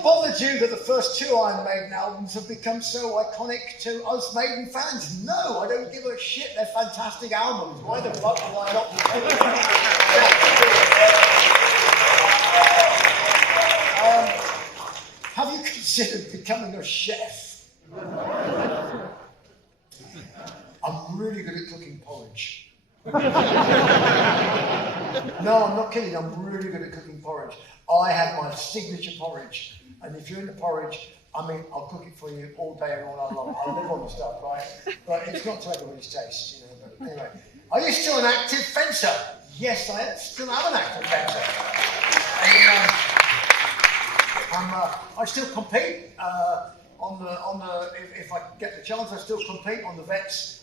not bothered you that the first 2 Iron Maiden albums have become so iconic to us Maiden fans? No, I don't give a shit. They're fantastic albums. Why the fuck will I not be have you considered becoming a chef? I'm really good at cooking porridge. No, I'm not kidding. I'm really good at cooking porridge. I have my signature porridge, and if you're into porridge, I mean, I'll cook it for you all day and all night long. I live on the stuff, right? But it's not to everybody's taste, you know. But anyway, are you still an active fencer? Yes, I still am an active fencer. I still compete on the. If I get the chance, I still compete on the vets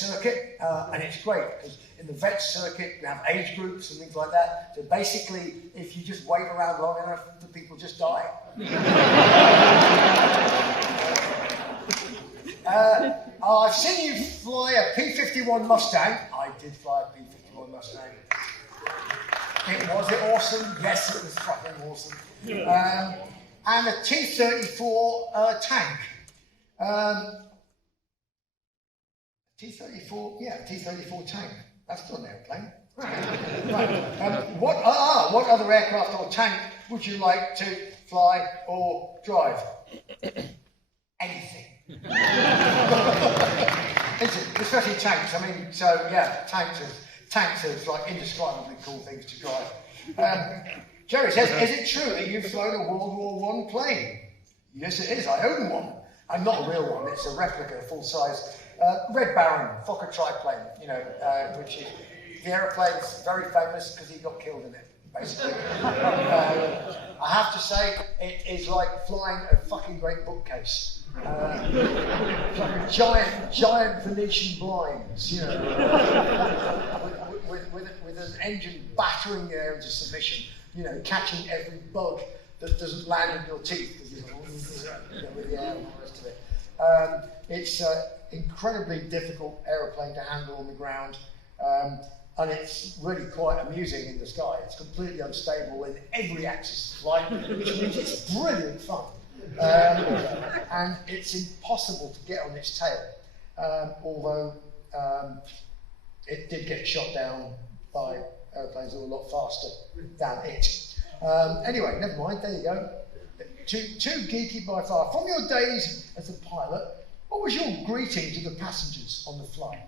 circuit, and it's great because in the vets circuit we have age groups and things like that. So basically, if you just wait around long enough, the people just die. I've seen you fly a P-51 Mustang. I did fly a P-51 Mustang. Was it awesome? Yes, it was fucking awesome. And a T-34 tank. T-34, yeah, T-34 tank. That's not an airplane. Right. What other aircraft or tank would you like to fly or drive? Anything. Especially tanks. I mean, so yeah, tanks are like indescribably cool things to drive. Jerry says, is it true that you've flown a World War I plane? Yes, it is. I own one. I'm not a real one. It's a replica, full-size. Red Baron, Fokker triplane, you know, which is, the aeroplane's very famous because he got killed in it, basically. I have to say, it is like flying a fucking great bookcase. Like giant Venetian blinds, you know, with an engine battering the air into submission, you know, catching every bug that doesn't land in your teeth because you know, with the air and all the rest of it. It's incredibly difficult aeroplane to handle on the ground, and it's really quite amusing in the sky. It's completely unstable in every axis of flight, which means it's brilliant fun. And it's impossible to get on its tail, although it did get shot down by aeroplanes that were a lot faster than it. Anyway, never mind, there you go. Too geeky by far. From your days as a pilot, what was your greeting to the passengers on the flight?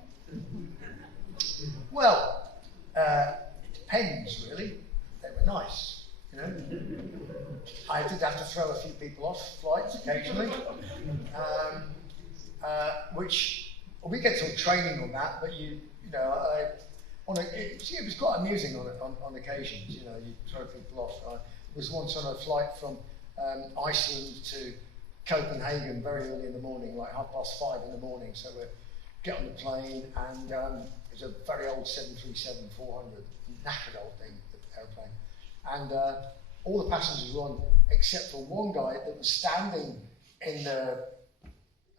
Well, it depends, really. They were nice, you know. I did have to throw a few people off flights occasionally, which we get some training on that. But it was quite amusing on occasions. You know, you throw people off. I was once on a flight from Iceland to Copenhagen very early in the morning, like 5:30 in the morning. So we get on the plane, and it was a very old 737-400, knackered old thing, the airplane. And all the passengers were on, except for one guy that was standing in the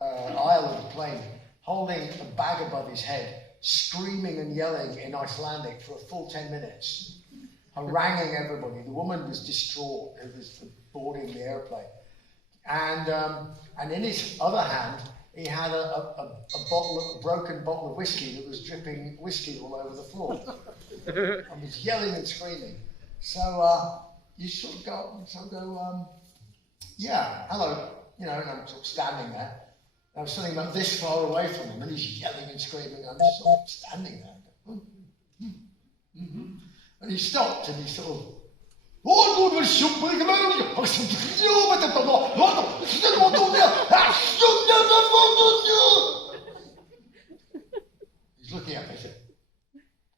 aisle of the plane, holding a bag above his head, screaming and yelling in Icelandic for a full 10 minutes, haranguing everybody. The woman was distraught, who was boarding the airplane. And in his other hand, he had a broken bottle of whiskey that was dripping whiskey all over the floor, and was yelling and screaming. So you sort of go, yeah, hello, you know, and I'm sort of standing there. I was sitting about this far away from him, and he's yelling and screaming. I'm just sort of standing there. And he stopped, and he sort of, he's looking at me and said,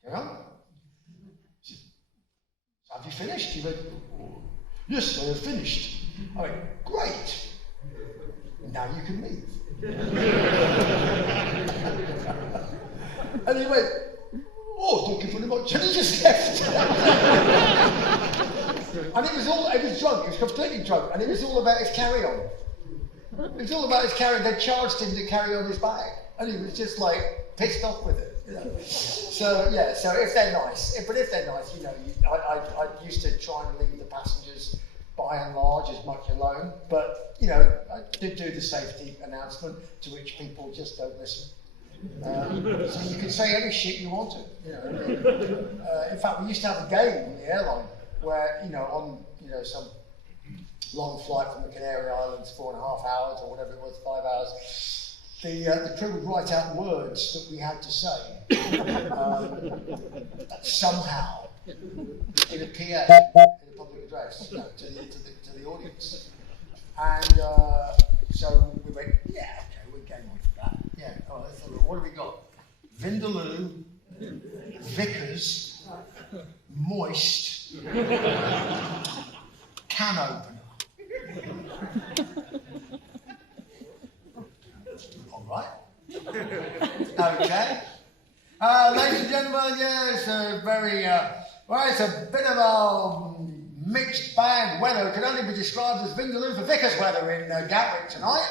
yeah? Have you finished? He went, yes, I have finished. I went, great. Now you can leave. And he went, oh, thank you very much. And he just left. And it was drunk, he was completely drunk, and it was all about his carry-on. It was all about his carry-on. They charged him to carry on his bag, and he was just like pissed off with it, you know. So yeah, so if they're nice, you know, I used to try and leave the passengers by and large as much alone, but you know, I did do the safety announcement, to which people just don't listen. So you can say any shit you want to. You know, in fact, we used to have a game on the airline where, you know, on some long flight from the Canary Islands, 4.5 hours or whatever it was, 5 hours, the crew would write out words that we had to say somehow in a PA, in a public address, you know, to the audience. And so we went, yeah, okay, we're game on for that. Yeah, all right, so what have we got? Vindaloo, Vickers, moist, can opener. All right. Okay. Ladies and gentlemen, yeah, it's a very, well, it's a bit of a mixed bag weather. It can only be described as Vindaloo for Vickers weather in Gatwick tonight.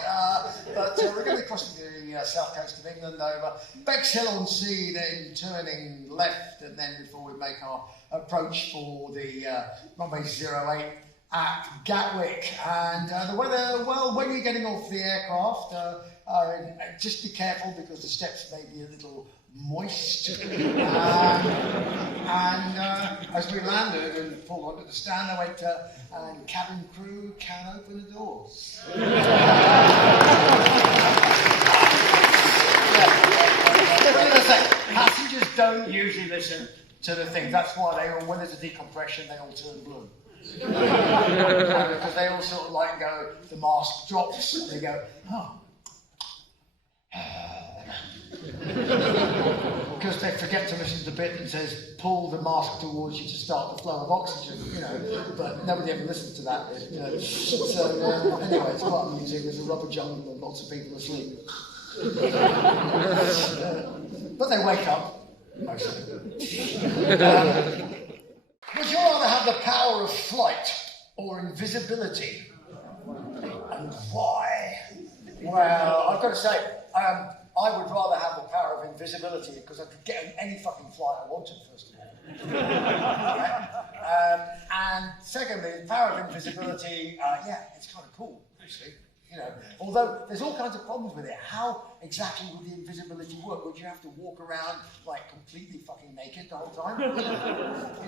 But we're going to be crossing the south coast of England over Bexhill-on-Sea, then turning left, and then before we make our approach for the runway 08 at Gatwick. And the weather, well, when you're getting off the aircraft, just be careful because the steps may be a little moist. And as we landed and pulled onto the stand, I went, and cabin crew can open the doors. Passengers don't usually listen to the thing. That's why they all, when there's a decompression, they all turn blue. Because they all sort of like go, the mask drops, and they go, oh. Because they forget to listen to the bit that says, pull the mask towards you to start the flow of oxygen, you know, but nobody ever listens to that bit, you know. So anyway, it's quite amusing. There's a rubber jungle and lots of people asleep. But they wake up, mostly. Would you rather have the power of flight or invisibility? And why? Well, I've got to say, I would rather have the power of invisibility because I could get on any fucking flight I wanted, first of all. Right? And secondly, the power of invisibility, yeah, it's kind of cool, actually. You know, although there's all kinds of problems with it. How exactly would the invisibility work? Would you have to walk around like completely fucking naked the whole time? You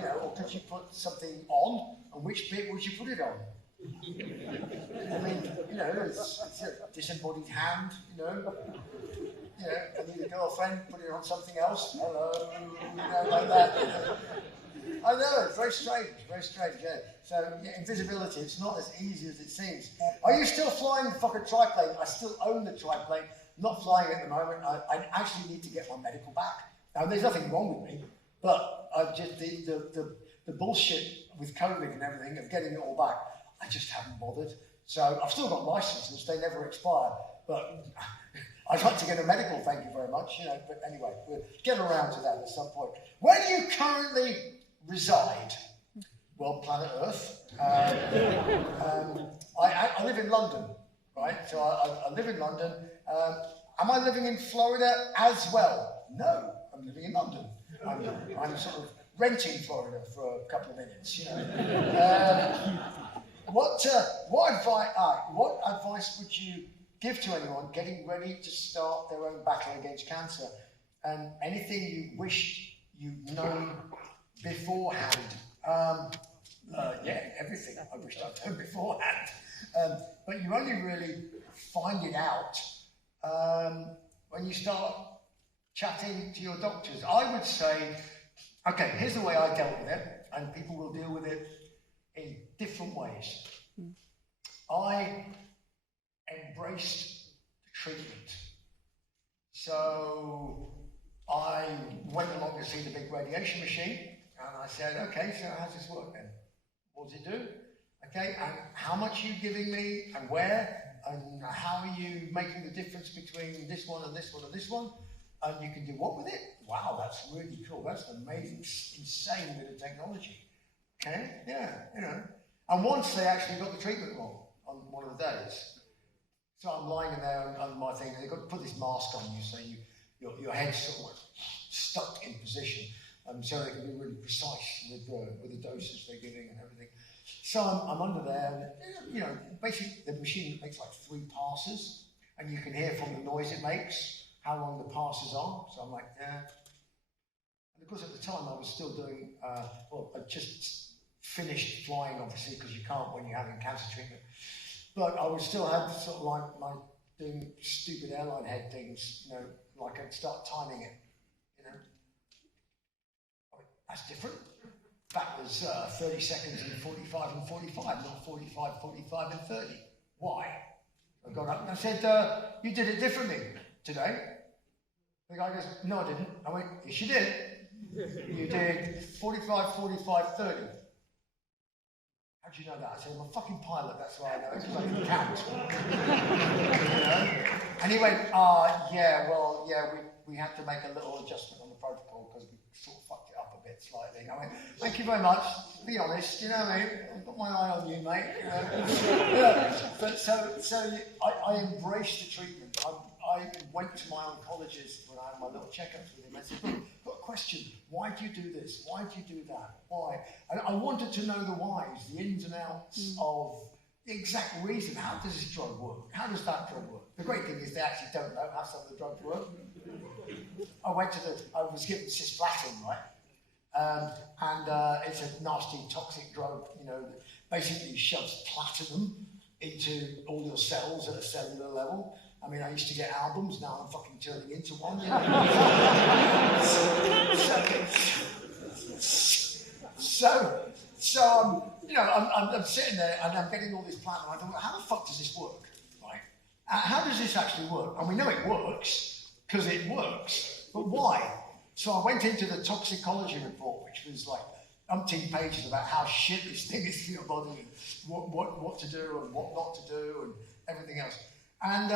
know, or could you put something on? And which bit would you put it on? I mean, you know, it's a disembodied hand, you know. You know, I need a girlfriend, put it on something else. Hello, you know, like that. You know. I know, it's very strange, yeah. So, yeah, invisibility, it's not as easy as it seems. Are you still flying the fucking triplane? I still own the triplane. Not flying at the moment. I actually need to get my medical back. Now, there's nothing wrong with me, but I just the bullshit with COVID and everything of getting it all back, I just haven't bothered. So I've still got licenses, they never expire, but I'd like to get a medical, thank you very much, you know, but anyway, we'll get around to that at some point. Where do you currently reside? Well, planet Earth. I live in London, right? So I live in London. Am I living in Florida as well? No, I'm living in London. I'm sort of renting Florida for a couple of minutes, you know. What advice would you give to anyone getting ready to start their own battle against cancer? And anything you wish you'd known beforehand? Yeah, everything I wished I'd known beforehand. But you only really find it out when you start chatting to your doctors. I would say, okay, here's the way I dealt with it, and people will deal with it in different ways. I embraced the treatment. So I went along to see the big radiation machine, and I said, okay, so how does this work then? What does it do? Okay, and how much are you giving me, and where, and how are you making the difference between this one and this one and this one? And you can do what with it? Wow, that's really cool. That's an amazing, insane bit of technology. Okay, yeah, you know. And once they actually got the treatment wrong on one of the days. So I'm lying in there on my thing, and they've got to put this mask on you so your head's sort of stuck in position, so they can be really precise with the doses they're giving and everything. So I'm under there, and, you know, basically the machine makes like 3 passes, and you can hear from the noise it makes how long the passes are. So I'm like, yeah. And of course, at the time I was still doing, well, I just finished flying, obviously, because you can't when you're having cancer treatment. But I would still have sort of like my doing stupid airline head things, you know, like I'd start timing it, you know. I mean, that's different. That was 30 seconds and 45 and 45, not 45, 45 and 30. Why? I got up and I said, you did it differently today. The guy goes, no, I didn't. I went, yes, you did. You did 45, 45, 30. How do you know that? I said, I'm a fucking pilot, that's why I know, because I can count. You know? And he went, yeah, well, yeah, we had to make a little adjustment on the protocol because we sort of fucked it up a bit slightly. I went, thank you very much. Be honest, you know what I mean? I've got my eye on you, mate. You know? Yeah. But so I embraced the treatment. I went to my oncologist when I had my little checkups with him. I said, look, I've got a question. Why do you do this? Why do you do that? Why? And I wanted to know the whys, the ins and outs of the exact reason. How does this drug work? How does that drug work? The great thing is they actually don't know how some of the drugs work. I was given cisplatin, right? And it's a nasty, toxic drug, you know, that basically shoves platinum into all your cells at a cellular level. I mean, I used to get albums, now I'm fucking turning into one. You know? You know, I'm sitting there and I'm getting all this platinum. I thought, how the fuck does this work, right? How does this actually work? And we know it works because it works, but why? So I went into the toxicology report, which was like umpteen pages about how shit this thing is for your body, and what to do and what not to do, and everything else. And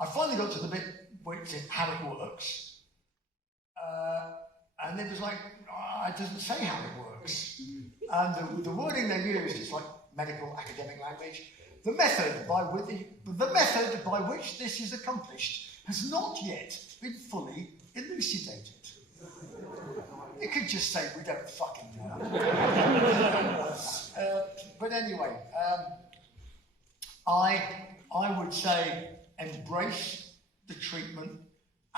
I finally got to the bit where it said how it works. And it was like, it doesn't say how it works. And the wording they used is like medical academic language. The method by which this is accomplished has not yet been fully elucidated. You could just say we don't fucking know. But anyway, I would say embrace the treatment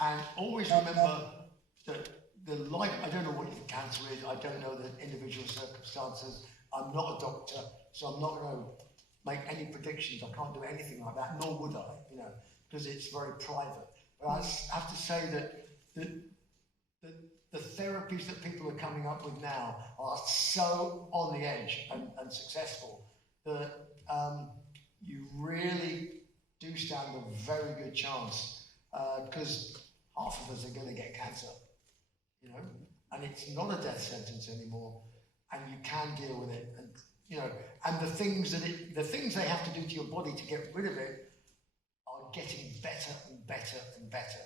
and always remember that the life, I don't know what your cancer is, I don't know the individual circumstances, I'm not a doctor, so I'm not going to make any predictions, I can't do anything like that, nor would I, you know, because it's very private. But I have to say that the therapies that people are coming up with now are so on the edge and successful that you really do stand a very good chance, because half of us are going to get cancer, you know, and it's not a death sentence anymore, and you can deal with it, and you know, and the things they have to do to your body to get rid of it are getting better and better and better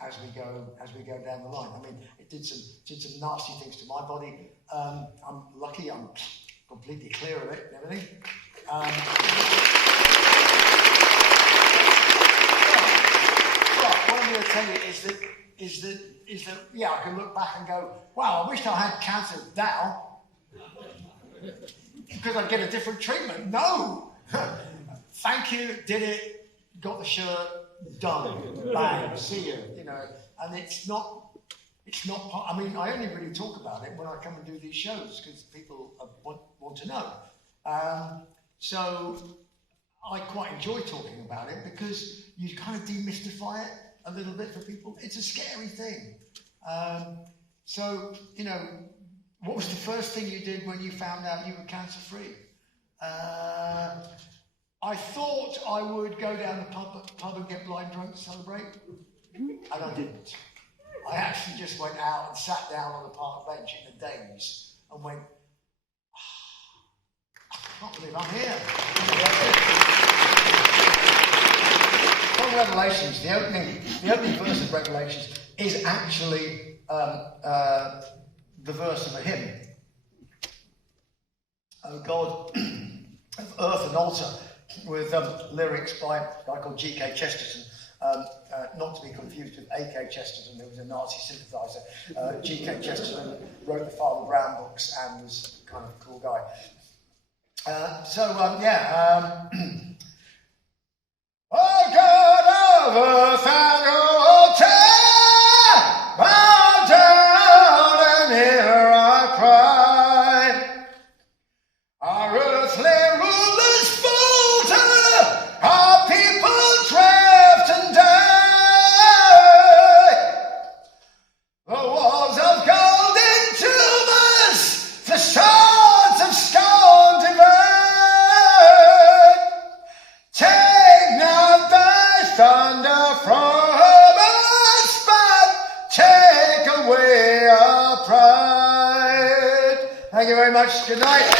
as we go down the line. I mean, it did some nasty things to my body. I'm lucky, I'm completely clear of it and everything. What I'm going to tell you is that yeah, I can look back and go, wow, I wish I had cancer now because I'd get a different treatment. No, thank you, did it, got the shirt, done, bang, see you, you know. And it's not. I mean, I only really talk about it when I come and do these shows because people want to know. So I quite enjoy talking about it because you kind of demystify it a little bit for people. It's a scary thing. So, you know, what was the first thing you did when you found out you were cancer-free? I thought I would go down the pub and get blind drunk to celebrate, and I didn't. I actually just went out and sat down on the park bench in a daze and went, I can't believe I'm here. From Revelations, the opening verse of Revelations is actually the verse of a hymn. Oh God of earth and altar, with lyrics by a guy called G.K. Chesterton. not to be confused with A.K. Chesterton, who was a Nazi sympathiser. G.K. Chesterton wrote the Father Brown books and was kind of a cool guy. Oh God of earth and altar, bow down and hear our cry. Our earthly rulers falter, our people drift and die. The walls of golden tumors, the swords of scorn divide. Take not thy thunder from us, but take away our pride. Thank you very much. Good night.